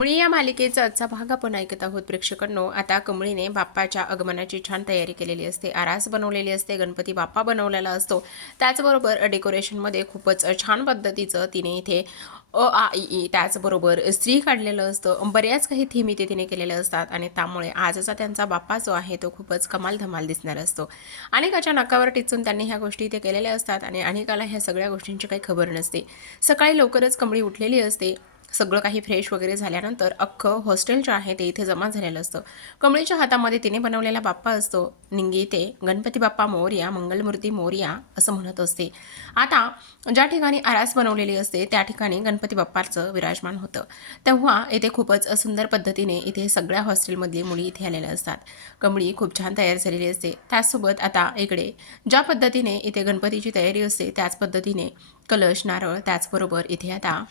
कमळी या मालिकेचा आजचा भाग आपण ऐकत आहोत प्रेक्षकांनो. आता कमळीने बाप्पाच्या आगमनाची छान तयारी केलेली असते. आरास बनवलेली असते गणपती बाप्पा बनवलेला असतो. त्याचबरोबर डेकोरेशनमध्ये खूपच छान पद्धतीचं तिने इथे अ आ ई त्याचबरोबर स्त्री काढलेलं असतं. बऱ्याच काही थीम इथे तिने केलेल्या असतात आणि त्यामुळे आजचा त्यांचा बाप्पा जो आहे तो खूपच कमाल धमाल दिसणार असतो. अनेकाच्या नकावर टिचून त्यांनी ह्या गोष्टी इथे केलेल्या असतात आणि अनेकाला ह्या सगळ्या गोष्टींची काही खबर नसते. सकाळी लवकरच कमळी उठलेली असते. सगळं काही फ्रेश वगैरे झाल्यानंतर अख्खं हॉस्टेल जे आहे ते इथे जमा झालेलं असतं. कमळीच्या हातामध्ये तिने बनवलेला बाप्पा असतो. निंगी इथे गणपती बाप्पा मोर्या मंगलमूर्ती मोर्या असं म्हणत असते. आता ज्या ठिकाणी आरास बनवलेली असते त्या ठिकाणी गणपती बाप्पाचं विराजमान होतं. तेव्हा इथे खूपच सुंदर पद्धतीने इथे सगळ्या हॉस्टेलमधली मुली इथे आलेल्या असतात. कमळी खूप छान तयार झालेली असते. त्याचसोबत आता इकडे ज्या पद्धतीने इथे गणपतीची तयारी असते त्याच पद्धतीने कलश नारळ त्याचबरोबर इथे आता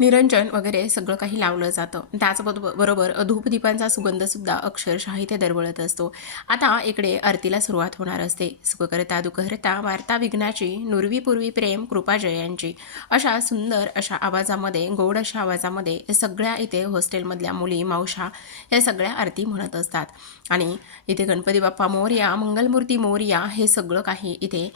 निरंजन वगैरे सगळं काही लावलं जातं. त्याचबरोबर बरोबर धूपदीपांचा सुगंधसुद्धा अक्षरशः इथे दरवळत असतो. आता इकडे आरतीला सुरुवात होणार असते. सुखकर्ता दुःखहर्ता वार्ता विघ्नाची नुरवीपूर्वी प्रेम कृपा जयांची अशा सुंदर अशा आवाजामध्ये गोड अशा आवाजामध्ये सगळ्या इथे हॉस्टेलमधल्या मुली मावशा या सगळ्या आरती म्हणत असतात. आणि इथे गणपती बाप्पा मोर्या मंगलमूर्ती मोर्या हे सगळं काही इथे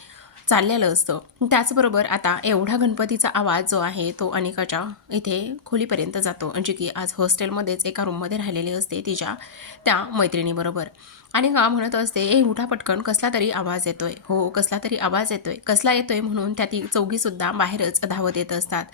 चाललेलं असतं. त्याचबरोबर आता एवढा गणपतीचा आवाज जो आहे तो अनिकाच्या इथे खोलीपर्यंत जातो. जी की आज हॉस्टेलमध्येच एका रूममध्ये राहिलेली असते तिच्या त्या मैत्रिणीबरोबर. आणि का म्हणत असते ए उठा पटकन कसला तरी आवाज येतोय. हो कसला तरी आवाज येतोय. कसला येतोय? म्हणून त्या ती चौघीसुद्धा बाहेरच धावत येत असतात.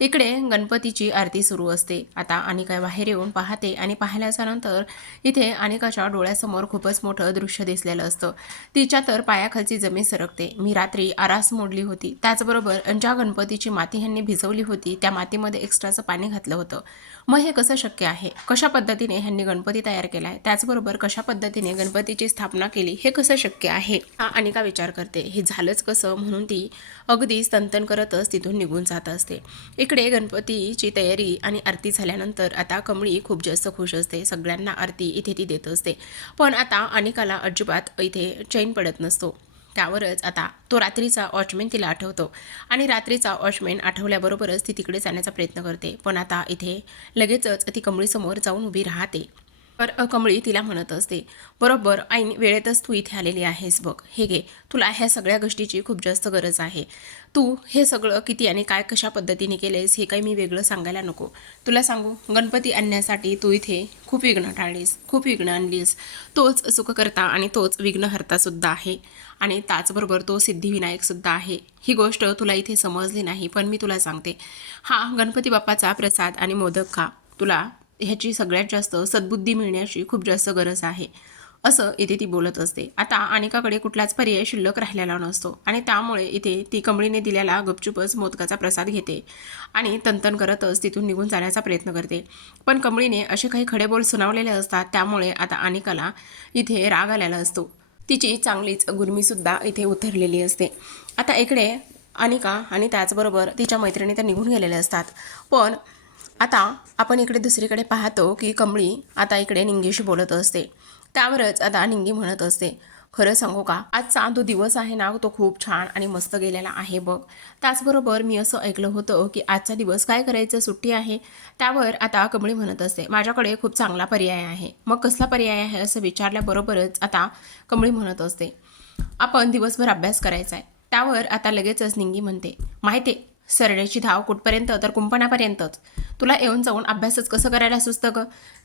इकडे गणपतीची आरती सुरू असते. आता अनिका बाहेर येऊन पाहते आणि पाहिल्याच्या नंतर इथे अनिकाच्या डोळ्यासमोर खूपच मोठं दृश्य दिसलेलं असतं. तिच्या तर पायाखालची जमीन सरकते. मी रात्री आरास मोडली होती. त्याचबरोबर ज्या गणपतीची माती ह्यांनी भिजवली होती त्या मातीमध्ये एक्स्ट्राचं पाणी घातलं होतं. मग हे कसं शक्य आहे? कशा पद्धतीने ह्यांनी गणपती तयार केला आहे त्याचबरोबर कशा पद्धतीने गणपतीची स्थापना केली? हे कसं शक्य आहे? हा अनिका विचार करते. हे झालंच कसं? म्हणून ती अगदी स्तंतन करतच तिथून निघून जात असते. इकडे गणपतीची तयारी आणि आरती झाल्यानंतर आता कमळी खूप जास्त खुश असते. सगळ्यांना आरती इथे ती देत असते. पण आता अनिकाला अजिबात इथे चैन पडत नसतो. त्यावरच आता तो रात्रीचा वॉचमॅन तिला आठवतो. आणि रात्रीचा वॉचमॅन आठवल्याबरोबरच ती तिकडे जाण्याचा प्रयत्न करते. पण आता इथे लगेचच ती कमळीसमोर जाऊन उभी राहते. तर कमळी तिला म्हणत असते बरोबर ऐन वेळेतच तू इथे आलेली आहेस बघ. हे घे तुला ह्या सगळ्या गोष्टीची खूप जास्त गरज आहे. तू हे सगळं किती आणि काय कशा पद्धतीने केलेस हे काही मी वेगळं सांगायला नको. तुला सांगू गणपती आणण्यासाठी तू इथे खूप विघ्न टाळलीस खूप विघ्न आणलीस. तोच सुखकर्ता आणि तोच विघ्नहर्तासुद्धा आहे. आणि त्याचबरोबर तो सिद्धिविनायकसुद्धा आहे. ही गोष्ट तुला इथे समजली नाही पण मी तुला सांगते. हा गणपती बाप्पाचा प्रसाद आणि मोदक खा. तुला ह्याची सगळ्यात जास्त सद्बुद्धी मिळण्याची खूप जास्त गरज आहे. असं इथे ती बोलत असते. आता अनेकाकडे कुठलाच पर्याय शिल्लक राहिलेला नसतो आणि त्यामुळे इथे ती कमळीने दिलेला गपचूपच मोदकाचा प्रसाद घेते आणि तंतन करतच तिथून निघून जाण्याचा प्रयत्न करते. पण कमळीने असे काही खडेबोल सुनावलेले असतात त्यामुळे आता अनेकाला इथे राग आलेला असतो. तिची चांगलीच गुरमीसुद्धा इथे उतरलेली असते. आता इकडे अनिका आणि त्याचबरोबर तिच्या मैत्रिणी तर निघून गेलेल्या असतात. पण आता आपण इकडे दुसरीकडे पाहतो की कमळी आता इकडे निंगीशी बोलत असते. त्यावरच आता निंगी म्हणत असते. खरं सांगू का? आजचा जो दिवस आहे ना तो खूप छान आणि मस्त गेलेला आहे बघ. त्याचबरोबर मी असं ऐकलं होतं की आजचा दिवस काय करायचं? सुट्टी आहे. त्यावर आता कमळी म्हणत असते माझ्याकडे खूप चांगला पर्याय आहे. मग कसला पर्याय आहे? असं विचारल्याबरोबरच आता कमळी म्हणत असते. आपण दिवसभर अभ्यास करायचा आहे त्यावर आता लगेचच निंगी म्हणते माहिती सरडेची धाव कुठपर्यंत? तर कुंपणापर्यंतच. तुला येऊन जाऊन अभ्यासच कसं करायला सुचतं ग?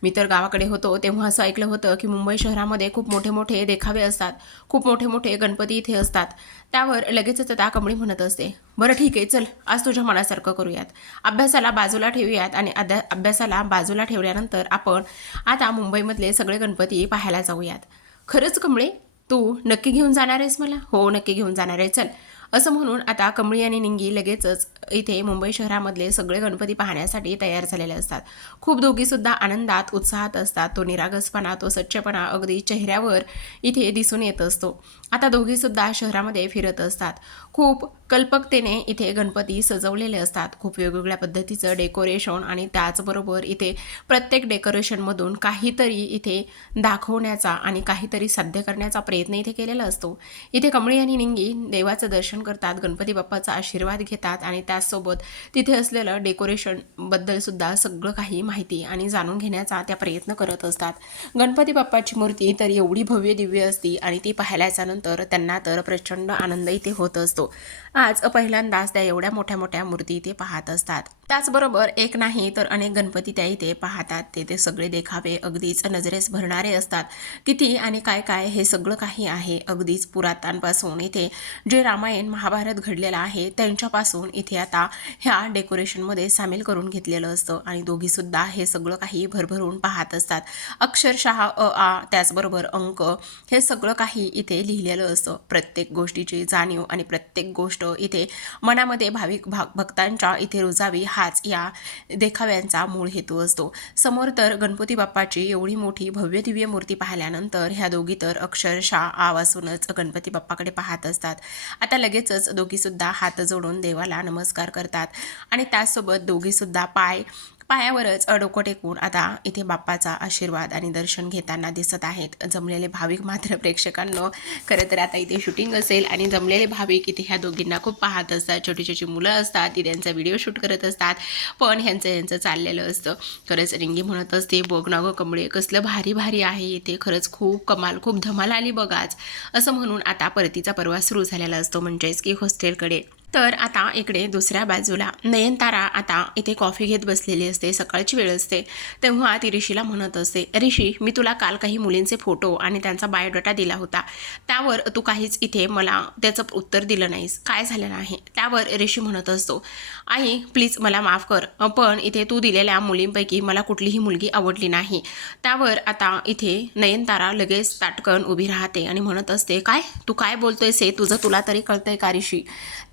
मी तर गावाकडे होतो तेव्हा असं ऐकलं होतं की मुंबई शहरामध्ये खूप मोठे मोठे देखावे असतात. खूप मोठे मोठे गणपती इथे असतात. त्यावर लगेचच आता कमळी म्हणत असते. बरं ठीक आहे चल. आज तुझ्या मनासारखं करूयात. अभ्यासाला बाजूला ठेवूयात आणि अध्या अभ्यासाला बाजूला ठेवल्यानंतर आपण आता मुंबईमधले सगळे गणपती पाहायला जाऊयात. खरंच कमळे तू नक्की घेऊन जाणार आहेस मला? हो नक्की घेऊन जाणार आहे. चल. असं म्हणून आता कमळी आणि निंगी लगेचच इथे मुंबई शहरामधले सगळे गणपती पाहण्यासाठी तयार झालेले असतात. खूप दोघीसुद्धा आनंदात उत्साहात असतात. तो निरागसपणा तो स्वच्छपणा अगदी चेहऱ्यावर इथे दिसून येत असतो. आता दोघीसुद्धा शहरामध्ये फिरत असतात. खूप कल्पकतेने इथे गणपती सजवलेले असतात. खूप वेगवेगळ्या पद्धतीचं डेकोरेशन आणि त्याचबरोबर इथे प्रत्येक डेकोरेशनमधून काहीतरी इथे दाखवण्याचा आणि काहीतरी साध्य करण्याचा प्रयत्न इथे केलेला असतो. इथे कमळी आणि निंगी देवाचं दर्शन करतात गणपती बाप्पाचा आशीर्वाद घेतात आणि त्याचसोबत तिथे असलेलं डेकोरेशनबद्दलसुद्धा सगळं काही माहिती आणि जाणून घेण्याचा त्या प्रयत्न करत असतात. गणपती बाप्पाची मूर्ती तर एवढी भव्य दिव्य असती आणि ती पाहिल्याच्यानंतर त्यांना तर प्रचंड आनंद इथे होत असतो. आज पहिल्यांदाच त्या एवढ्या मोठ्या मोठ्या मूर्ती इथे पाहत असतात. त्याचबरोबर एक नाही तर अनेक गणपती त्या इथे पाहतात. ते ते सगळे देखावे अगदीच नजरेस भरणारे असतात. किती आणि काय काय हे सगळं काही आहे अगदीच पुरातांपासून इथे जे रामायण महाभारत घडलेलं आहे त्यांच्यापासून इथे आता ह्या डेकोरेशनमध्ये सामील करून घेतलेलं असतं. आणि दोघीसुद्धा हे सगळं काही भरभरून पाहत असतात. अक्षरशः अ आ त्याचबरोबर अंक हे सगळं काही इथे लिहिलेलं असतं. प्रत्येक गोष्टीची जाणीव आणि प्रत्येक गोष्ट इथे मनामध्ये भाविक भा भक्तांच्या इथे रुजावी हाच या देखाव्यांचा मूळ हेतू असतो. समोर तर गणपती बाप्पाची एवढी मोठी भव्य दिव्य मूर्ती पाहिल्यानंतर ह्या दोघी तर अक्षरशः आवासूनच गणपती बाप्पाकडे पाहत असतात. आता लगेचच दोघीसुद्धा हात जोडून देवाला नमस्कार करतात आणि त्याचसोबत दोघीसुद्धा पाय पायावरच डोकं टेकून आता इथे बाप्पाचा आशीर्वाद आणि दर्शन घेताना दिसत आहेत. जमलेले भाविक मात्र प्रेक्षकांनो खरं तर आता इथे शूटिंग असेल आणि जमलेले भाविक इथे ह्या दोघींना खूप पाहत असतात. छोटी छोटी मुलं असतात ती त्यांचा व्हिडिओ शूट करत असतात. पण ह्यांचं यांचं चाललेलं असतं. खरंच रिंगी म्हणत असते बघ ना गं कमळे कसलं भारी भारी आहे इथे. खरंच खूप कमाल खूप धमाल आली बघाच असं म्हणून आता परतीचा परवा सुरू झालेला असतो म्हणजेच की हॉस्टेलकडे तर आता इकडे दुसऱ्या बाजूला नयनतारा आता इथे कॉफी घेत बसलेली असते सकाळची वेळ असते. तेव्हा ती ऋषीला म्हणत असते ऋषी मी तुला काल काही मुलींचे फोटो आणि त्यांचा बायोडाटा दिला होता. त्यावर तू काहीच इथे मला त्याचं उत्तर दिलं नाहीस. काय झालेलं आहे त्यावर ऋषी म्हणत असतो आई प्लीज मला माफ कर पण इथे तू दिलेल्या मुलींपैकी मला कुठलीही मुलगी आवडली नाही. त्यावर आता इथे नयनतारा लगेच ताटकन उभी राहते आणि म्हणत असते काय? तू काय बोलतोयस हे तुझं तुला तरी कळतंय का ऋषी?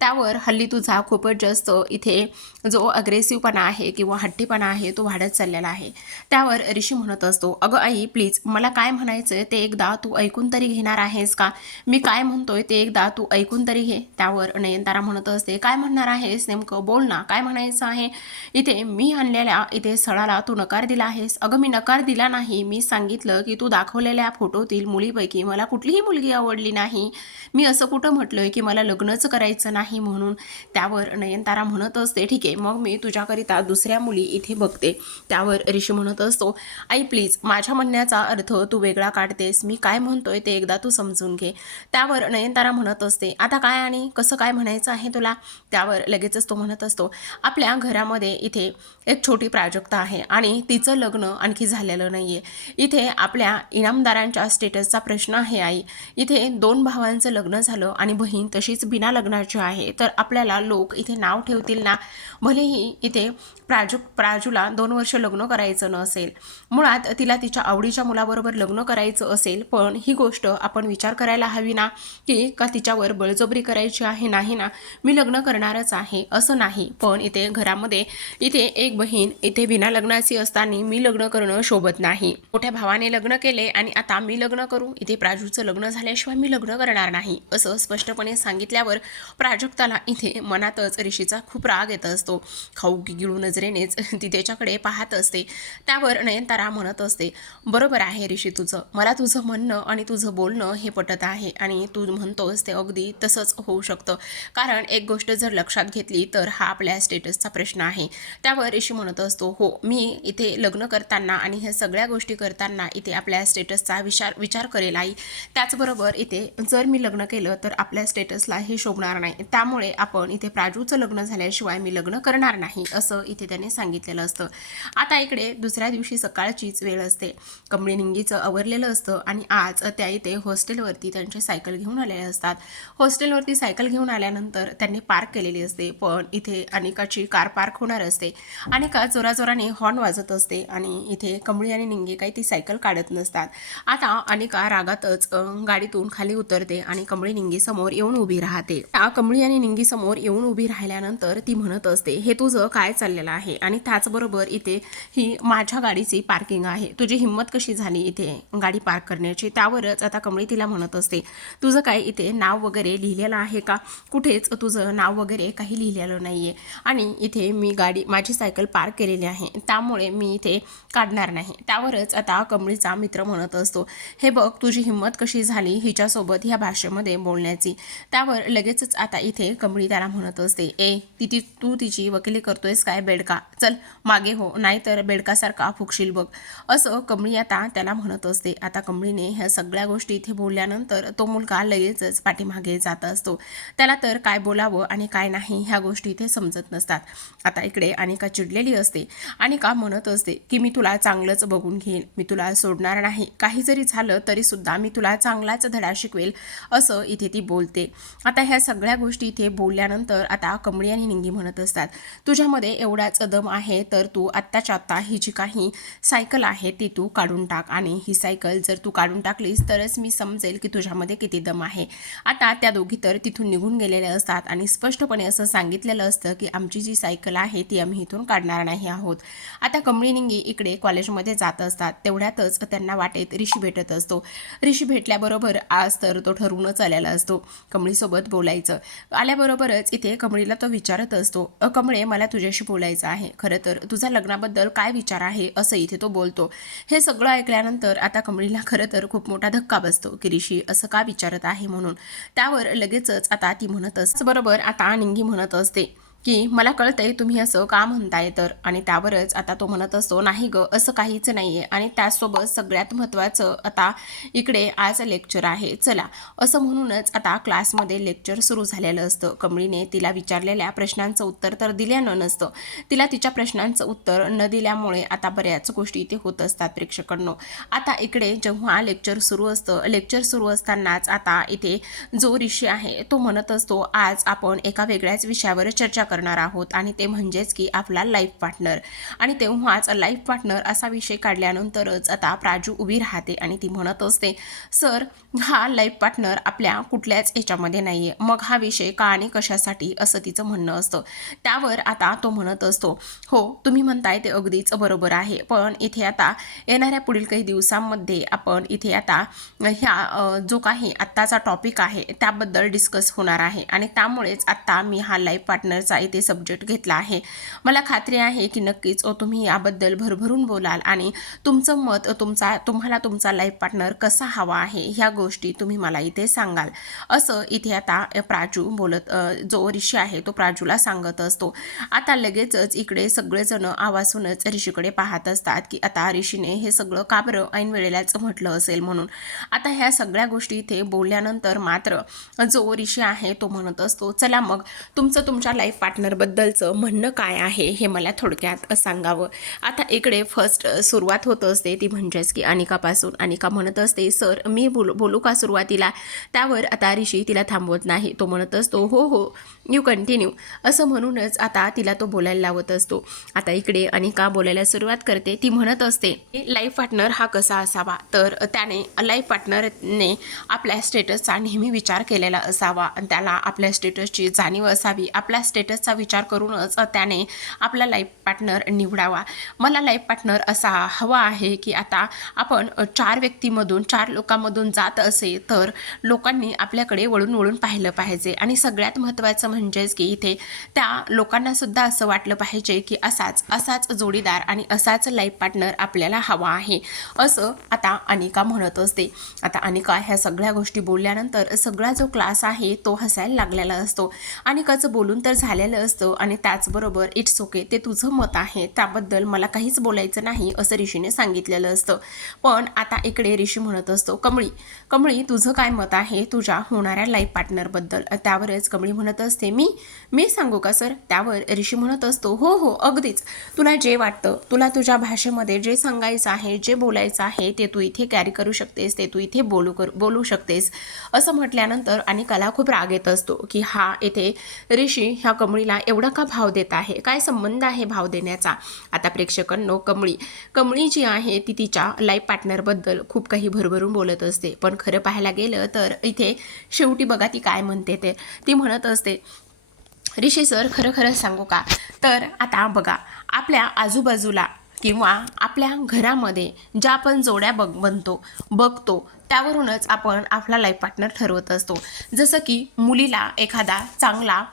त्यावर तर हल्ली तुझा खूपच जास्त इथे जो अग्रेसिव्हपणा आहे किंवा हट्टीपणा आहे तो वाढत चाललेला आहे. त्यावर ऋषी म्हणत असतो अगं आई प्लीज मला काय म्हणायचं ते एकदा तू ऐकून तरी घेणार आहेस का? मी काय म्हणतोय ते एकदा तू ऐकून तरी घे. त्यावर नयनतारा म्हणत असते काय म्हणणार आहेस? नेमकं बोल ना काय म्हणायचं आहे? इथे मी आणलेल्या इथे सळाला तू नकार दिला आहेस. अगं मी नकार दिला नाही. मी सांगितलं की तू दाखवलेल्या फोटोतील मुलीपैकी मला कुठलीही मुलगी आवडली नाही. मी असं कुठं म्हटलंय की मला लग्नच करायचं नाही म्हणून म्हणून त्यावर नयनतारा म्हणत असते. ठीक आहे मग मी तुझ्याकरिता दुसऱ्या मुली इथे बघते. त्यावर ऋषी म्हणत असतो आई प्लीज माझ्या म्हणण्याचा अर्थ तू वेगळा काढतेस. मी काय म्हणतोय ते एकदा तू समजून घे. त्यावर नयनतारा म्हणत असते आता काय आणि कसं काय म्हणायचं आहे तुला? त्यावर लगेचच तो म्हणत असतो आपल्या घरामध्ये इथे एक छोटी प्राजक्ता आहे आणि तिचं लग्न आणखी झालेलं नाही आहे इथे आपल्या इनामदारांच्या स्टेटसचा प्रश्न आहे आई. इथे दोन भावांचं लग्न झालं आणि बहीण तशीच बिना लग्नाची आहे. तर आपल्याला लोक इथे नाव ठेवतील ना? भलेही इथे प्राजू प्राजूला दोन वर्ष लग्न करायचं नसेल. मुळात तिला तिच्या आवडीच्या मुलाबरोबर लग्न करायचं असेल पण ही गोष्ट आपण विचार करायला हवी ना? की का तिच्यावर बळजबरी करायची आहे? नाही ना. मी लग्न करणारच आहे असं नाही. पण इथे घरामध्ये इथे एक बहीण इथे बिना लग्नाची असताना मी लग्न करणं शोभत नाही. मोठ्या भावाने लग्न केले आणि आता मी लग्न करू. इथे प्राजूचं लग्न झाल्याशिवाय मी लग्न करणार नाही असं स्पष्टपणे सांगितल्यावर प्राजक्ताला इथे मनातच ऋषीचा खूप राग येत असतो. खाऊ गिळू नजरेनेच ती त्याच्याकडे पाहत असते. त्यावर नयनतारा म्हणत असते बरोबर आहे ऋषी तुझं. मला तुझं म्हणणं आणि तुझं बोलणं हे पटत आहे आणि तू म्हणतोस ते अगदी तसंच होऊ शकतं. कारण एक गोष्ट जर लक्षात घेतली तर हा आपल्या स्टेटसचा प्रश्न आहे. त्यावर ऋषी म्हणत असतो हो मी इथे लग्न करताना आणि ह्या सगळ्या गोष्टी करताना इथे आपल्या स्टेटसचा विचार विचार करेल आई. त्याचबरोबर इथे जर मी लग्न केलं तर आपल्या स्टेटसला हे शोभणार नाही. त्यामुळे आपण इथे प्राजूचं लग्न झाल्याशिवाय मी लग्न करणार नाही असं इथे त्याने सांगितलेलं असतं. आता इकडे दुसऱ्या दिवशी सकाळचीच वेळ असते. कमळी निंगीचं आवरलेलं असतं आणि आज त्या इथे हॉस्टेलवरती त्यांची सायकल घेऊन आलेले असतात. हॉस्टेलवरती सायकल घेऊन आल्यानंतर त्यांनी पार्क केलेली असते पण इथे अनिकाची कार पार्क होणार असते. अनिका जोराजोराने हॉर्न वाजत असते आणि इथे कमळी आणि निंगे काही ती सायकल काढत नसतात. आता अनिका रागातच गाडीतून खाली उतरते आणि कमळी निंगी समोर येऊन उभी राहते. कमळी आणि निंगी समोर येऊन उभी राहिल्यानंतर ती म्हणत असते हे तुझं काय चाललेलं आहे? आणि त्याचबरोबर इथे ही माझ्या गाडीची पार्किंग आहे. तुझी हिंमत कशी झाली इथे गाडी पार्क करण्याची? त्यावरच आता कमळी तिला म्हणत असते तुझं काय इथे नाव वगैरे लिहिलेलं आहे का? कुठेच तुझं नाव वगैरे काही लिहिलेलं नाही आहे आणि इथे मी गाडी माझी सायकल पार्क केलेली आहे. त्यामुळे मी इथे काढणार नाही. त्यावरच आता कमळीचा मित्र म्हणत असतो हे बघ तुझी हिंमत कशी झाली हिच्यासोबत ह्या भाषेमध्ये बोलण्याची? त्यावर लगेचच आता इथे कमळी त्याला म्हणत असते ए तिची तू तिची वकिली करतोयस काय बेडका? चल मागे हो नाहीतर बेडकासारखा फुकशील बघ. असं कमळी आता त्याला म्हणत असते. आता कमळीने ह्या सगळ्या गोष्टी इथे बोलल्यानंतर तो मुलगा लगेचच पाठीमागे जात असतो. त्याला तर काय बोलावं आणि काय नाही ह्या गोष्टी इथे समजत नसतात. आता इकडे अनिका चिडलेली असते. अनिका म्हणत असते की मी तुला चांगलंच बघून घेईन. मी तुला सोडणार नाही. काही जरी झालं तरीसुद्धा मी तुला चांगलाच धडा शिकवेल. असं इथे ती बोलते. आता ह्या सगळ्या गोष्टी इथे बोलल्यानंतर आता कमळी आणि निंगी म्हणत असतात तुझ्यामध्ये एवढाच दम आहे तर तू आत्ताच्या आत्ता ही जी काही सायकल आहे ती तू काढून टाक आणि ही सायकल जर तू काढून टाकलीस तरच मी समजेल की तुझ्यामध्ये किती दम आहे. आता त्या दोघी तर तिथून निघून गेलेल्या असतात आणि स्पष्टपणे असं सांगितलेलं असतं की आमची जी सायकल आहे ती आम्ही इथून काढणार नाही आहोत. आता कमळी निंगी इकडे कॉलेजमध्ये जात असतात. तेवढ्यातच त्यांना वाटेत ऋषी भेटत असतो. ऋषी भेटल्याबरोबर आज तर तो ठरवूनच आलेला असतो. कमळीसोबत बोलायचं. आल्याबरोबरच इथे कमळीला तो विचारत असतो अ कमळे मला तुझ्याशी बोलायचं आहे. खरं तर तुझा लग्नाबद्दल काय विचार आहे? असं इथे तो बोलतो. हे सगळं ऐकल्यानंतर आता कमळीला खरं तर खूप मोठा धक्का बसतो. किरीशी असं का विचारत आहे? म्हणून. त्यावर लगेचच आता ती म्हणत असते बरोबर आता निंगी म्हणत असते. की मला कळतंय तुम्ही असं का म्हणताय तर? आणि त्यावरच आता तो म्हणत असतो नाही ग असं काहीच नाही आहे आणि त्याचसोबत सगळ्यात महत्त्वाचं आता इकडे आज लेक्चर आहे. चला असं म्हणूनच आता क्लासमध्ये लेक्चर सुरू झालेलं असतं. कमळीने तिला विचारलेल्या प्रश्नांचं उत्तर तर दिल्यानं नसतं. तिला तिच्या प्रश्नांचं उत्तर न दिल्यामुळे आता बऱ्याच गोष्टी इथे होत असतात प्रेक्षकांनो. आता इकडे जेव्हा लेक्चर सुरू असतं लेक्चर सुरू असतानाच आता इथे जो ऋषी आहे तो म्हणत असतो आज आपण एका वेगळ्याच विषयावर चर्चा करणार आहोत आणि ते म्हणजेच की आपला लाईफ पार्टनर आणि तेव्हाच लाईफ पार्टनर असा विषय काढल्यानंतरच आता प्राजू उभी राहते आणि ती म्हणत असते सर हा लाईफ पार्टनर आपल्या कुठल्याच याच्यामध्ये नाही आहे मग हा विषय का आणि कशासाठी? असं तिचं म्हणणं असतं. त्यावर आता तो म्हणत असतो हो तुम्ही म्हणताय ते अगदीच बरोबर आहे पण इथे आता येणाऱ्या पुढील काही दिवसांमध्ये आपण इथे आता ह्या जो काही आत्ताचा टॉपिक आहे त्याबद्दल डिस्कस होणार आहे. आणि त्यामुळेच आत्ता मी हा लाईफ पार्टनरचा इथे सब्जेक्ट घेतला आहे. मला खात्री आहे की नक्कीच तुम्ही याबद्दल भरभरून बोलाल आणि तुमचं मत तुमचा तुम्हाला तुमचा लाईफ पार्टनर कसा हवा आहे ह्या गोष्टी तुम्ही मला इथे सांगाल. असं इथे आता प्राजू बोलत जो ऋषी आहे तो प्राजूला सांगत असतो. आता लगेचच इकडे सगळेजण आवाजूनच ऋषीकडे पाहत असतात की आता ऋषीने हे सगळं का बरं ऐन वेळेलाच म्हटलं असेल म्हणून. आता ह्या सगळ्या गोष्टी इथे बोलल्यानंतर मात्र जो ऋषी आहे तो म्हणत असतो चला मग तुमचं तुमच्या लाईफ पार्टनर पार्टनरबद्दलचं म्हणणं काय आहे हे मला थोडक्यात सांगावं. आता इकडे फर्स्ट सुरुवात होत असते ती म्हणजेच की अनिकापासून. अनिका म्हणत असते सर मी बोलू बोलू का सुरुवातीला? त्यावर आता ऋषी तिला थांबवत नाही. तो म्हणत असतो हो हो यू कंटिन्यू असं म्हणूनच आता तिला तो बोलायला लावत असतो. आता इकडे अनिका बोलायला सुरुवात करते. ती म्हणत असते लाईफ पार्टनर हा कसा असावा? तर त्याने लाईफ पार्टनरने आपल्या स्टेटसचा नेहमी विचार केलेला असावा. आणि त्याला आपल्या स्टेटसची जाणीव असावी. आपला स्टेटस स्टेटसचा विचार करूनच त्याने आपला लाईफ पार्टनर निवडावा. मला लाईफ पार्टनर असा हवा आहे की आता आपण चार व्यक्तीमधून चार लोकांमधून जात असे तर लोकांनी आपल्याकडे वळून वळून पाहिलं पाहिजे. आणि सगळ्यात महत्त्वाचं म्हणजेच की इथे त्या लोकांनासुद्धा असं वाटलं पाहिजे की असाच असाच जोडीदार आणि असाच लाईफ पार्टनर आपल्याला हवा आहे. असं आता अनिका म्हणत असते. आता अनिका ह्या सगळ्या गोष्टी बोलल्यानंतर सगळा जो क्लास आहे तो हसायला लागलेला असतो. अनिकाचं बोलून तर झालेलं असतं आणि त्याचबरोबर इट्स ओके ते तुझं मत आहे त्याबद्दल मला काहीच बोलायचं नाही असं ऋषीने सांगितलेलं असतं. पण आता इकडे ऋषी म्हणत असतो कमळी कमळी तुझं काय मत आहे तुझ्या होणाऱ्या लाईफ पार्टनरबद्दल त्यावरच कमळी म्हणत असते मी मी सांगू का सर त्यावर ऋषी म्हणत असतो हो हो अगदीच. तुला जे वाटतं तुला तुझ्या भाषेमध्ये जे सांगायचं आहे जे बोलायचं आहे ते तू इथे कॅरी करू शकतेस ते तू इथे बोलू कर बोलू शकतेस. असं म्हटल्यानंतर आणि कला खूप राग येत असतो की हा येथे ऋषी ह्या कमळीला एवढा का भाव देत आहे? काय संबंध आहे भाव देण्याचा? आता प्रेक्षकांनो कमळी. कमळी जी आहे ती तिच्या लाईफ पार्टनरबद्दल खूप काही भरभरून बोलत असते. पण खरं पाहायला गेलं तर इथे शेवटी बघा ती काय म्हणते ते. ती म्हणत असते ऋषी सर खरं खरं सांगू का? तर आता बघा आपल्या आजूबाजूला किंवा आपल्या घरामध्ये ज्या आपण जोड्या बघ बनतो बघतो त्यावरूनच आपण आपला लाईफ पार्टनर ठरवत असतो. जसं की मुलीला एखादा चांगला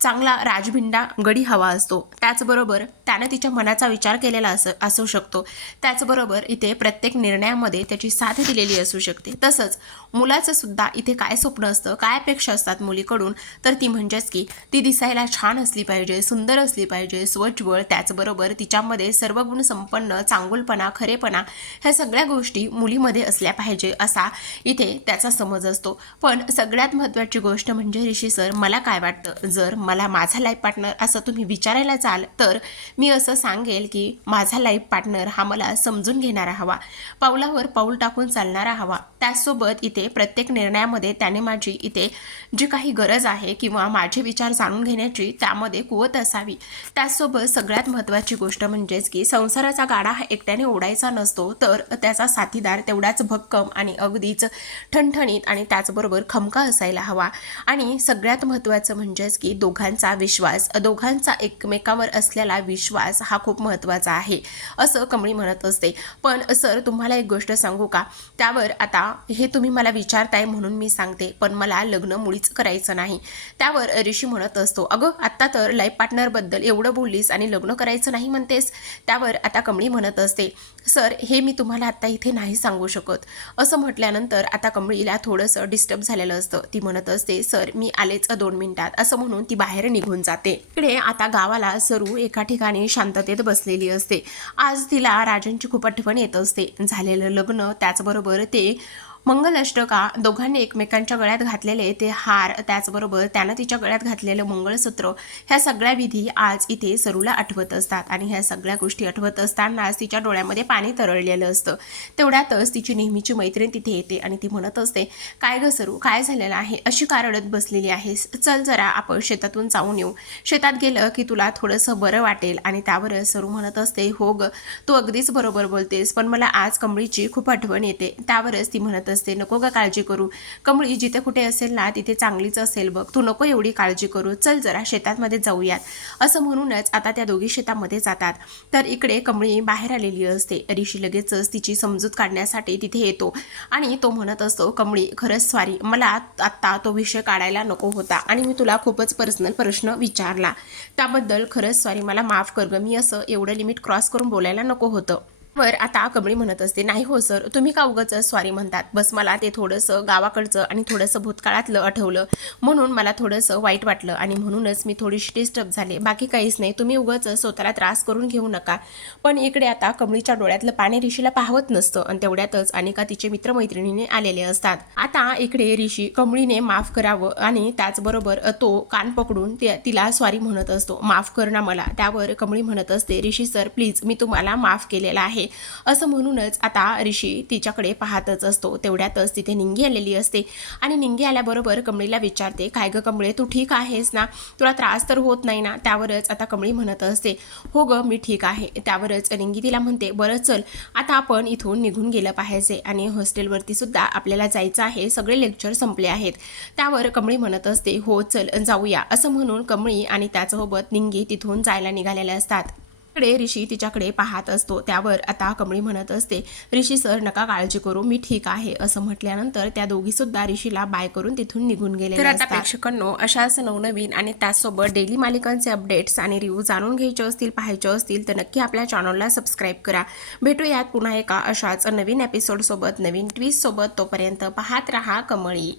चांगला राजभिंडा गडी हवा असतो. त्याचबरोबर त्यानं तिच्या मनाचा विचार केलेला अस असू शकतो. त्याचबरोबर इथे प्रत्येक निर्णयामध्ये त्याची साथ दिलेली असू शकते. तसंच मुलाचं सुद्धा इथे काय स्वप्न असतं काय अपेक्षा असतात मुलीकडून तर ती म्हणजेच की ती दिसायला छान असली पाहिजे सुंदर असली पाहिजे स्वच्छवळ त्याचबरोबर तिच्यामध्ये सर्व गुण संपन्न चांगुलपणा खरेपणा ह्या सगळ्या गोष्टी मुलीमध्ये असल्या पाहिजे असा इथे त्याचा समज असतो. पण सगळ्यात महत्त्वाची गोष्ट म्हणजे ऋषी सर मला काय वाटतं? जर मला माझा लाईफ पार्टनर असं तुम्ही विचारायला जाल तर मी असं सांगेल की माझा लाईफ पार्टनर हा मला समजून घेणारा हवा. पावलावर पाऊल टाकून चालणारा हवा. त्याचसोबत इथे प्रत्येक निर्णयामध्ये त्याने माझी इथे जी काही गरज आहे किंवा माझे विचार जाणून घेण्याची त्यामध्ये कुवत असावी. त्याचसोबत सगळ्यात महत्त्वाची गोष्ट म्हणजेच की संसाराचा गाडा हा एकट्याने ओढायचा नसतो तर त्याचा साथीदार तेवढाच भक्कम आणि अगदीच ठणठणीत आणि त्याचबरोबर खमका असायला हवा. आणि सगळ्यात महत्त्वाचं म्हणजेच की दोघांचा विश्वास दोघांचा एकमेकावर असलेला विश्वास हा खूप महत्त्वाचा आहे असं कमळी म्हणत असते. पण सर तुम्हाला एक गोष्ट सांगू का? त्यावर आता हे तुम्ही मला विचारताय म्हणून मी सांगते पण मला लग्न मुळीच करायचं नाही. त्यावर ऋषी म्हणत असतो अगं आत्ता तर लाईफ पार्टनरबद्दल एवढं बोललीस आणि लग्न करायचं नाही म्हणतेस. त्यावर आता कमळी म्हणत असते सर हे मी तुम्हाला आत्ता इथे नाही सांगू शकत. असं म्हटल्यानंतर आता कमळीला थोडंसं डिस्टर्ब झालेलं असतं. ती म्हणत असते सर मी आलेच दोन मिनिटात. असं म्हणून ती बाहेर निघून जाते. इकडे आता गावाला सरू एका ठिकाणी शांततेत बसलेली असते. आज तिला राजांची खूप आठवण येत असते. झालेलं लग्न त्याचबरोबर ते मंगलाष्टका दोघांनी एकमेकांच्या गळ्यात घातलेले ते हार त्याचबरोबर त्यानं तिच्या गळ्यात घातलेलं मंगळसूत्र ह्या सगळ्या विधी आज इथे सरूला आठवत असतात आणि ह्या सगळ्या गोष्टी आठवत असतानाच तिच्या डोळ्यामध्ये पाणी तरळलेलं असतं. तेवढ्यातच तिची नेहमीची मैत्रीण तिथे येते आणि ती म्हणत असते काय ग सरू काय झालेलं आहे? अशी कारडत बसलेली आहेस? चल जरा आपण शेतातून जाऊन येऊ. शेतात गेलं की तुला थोडंसं बरं वाटेल. आणि त्यावर सरू म्हणत असते हो ग तू अगदीच बरोबर बोलतेस पण मला आज कमळीची खूप आठवण येते. त्यावरच ती म्हणत असते नको का काळजी करू. कमळी जिथे कुठे असेल ना तिथे चांगलीच असेल बघ. तू नको एवढी काळजी करू. चल जरा शेतामध्ये जाऊयात. असं म्हणूनच आता त्या दोघी शेतामध्ये जातात. तर इकडे कमळी बाहेर आलेली असते. ऋषी लगेचच तिची समजूत काढण्यासाठी तिथे येतो. आणि तो म्हणत असतो कमळी खरंच स्वारी मला आत्ता तो विषय काढायला नको होता आणि मी तुला खूपच पर्सनल प्रश्न विचारला. त्याबद्दल खरंच सॉरी मला माफ कर ग. मी असं एवढं लिमिट क्रॉस करून बोलायला नको होतं. वर आता कमळी म्हणत असते. नाही हो सर. तुम्ही का उगाच स्वारी म्हणतात? बस मला ते थोडंसं गावाकडचं आणि थोडंसं भूतकाळातलं आठवलं. म्हणून मला थोडंसं वाईट वाटलं आणि म्हणूनच मी थोडीशी डिस्टर्ब झाले. बाकी काहीच नाही. तुम्ही उगाच स्वतःला त्रास करून घेऊ नका. पण इकडे आता कमळीच्या डोळ्यातलं पाणी ऋषीला पाहवत नसतं आणि तेवढ्यातच अनेका तिचे मित्रमैत्रिणीने आलेले असतात. आता इकडे ऋषी कमळीने माफ करावं आणि त्याचबरोबर तो कान पकडून ते तिला स्वारी म्हणत असतो. माफ कर ना मला. त्यावर कमळी म्हणत असते. ऋषी सर प्लीज मी तुम्हाला माफ केलेला आहे. असं म्हणूनच आता ऋषी तिच्याकडे पाहतच असतो. तेवढ्यातच तिथे निंगी आलेली असते. आणि निंगी आल्याबरोबर कमळीला विचारते काय गं कमळे तू ठीक आहेस ना? तुला त्रास तर होत नाही ना? त्यावरच आता कमळी म्हणत असते हो ग मी ठीक आहे. त्यावरच निंगी तिला म्हणते बरं चल आता आपण इथून निघून गेलं पाहिजे आणि हॉस्टेलवरती सुद्धा आपल्याला जायचं आहे. सगळे लेक्चर संपले आहेत. त्यावर कमळी म्हणत असते हो चल जाऊया. असं म्हणून कमळी आणि त्याचसोबत निंगी तिथून जायला निघालेल्या असतात. इकडे ऋषी तिच्याकडे पाहत असतो. त्यावर आता कमळी म्हणत असते ऋषी सर नका काळजी करू मी ठीक आहे. असं म्हटल्यानंतर त्या दोघी सुद्धा ऋषीला बाय करून तिथून निघून गेले तर आता प्रेक्षकांनो अशाच नवनवीन आणि त्याचसोबत डेली मालिकांचे अपडेट्स आणि रिव्ह्यू जाणून घ्यायचे असतील पाहायचे असतील तर नक्की आपल्या चॅनलला सबस्क्राईब करा. भेटूयात पुन्हा एका अशाच नवीन एपिसोड सोबत नवीन ट्विस्ट सोबत. तोपर्यंत पाहत रहा कमळी.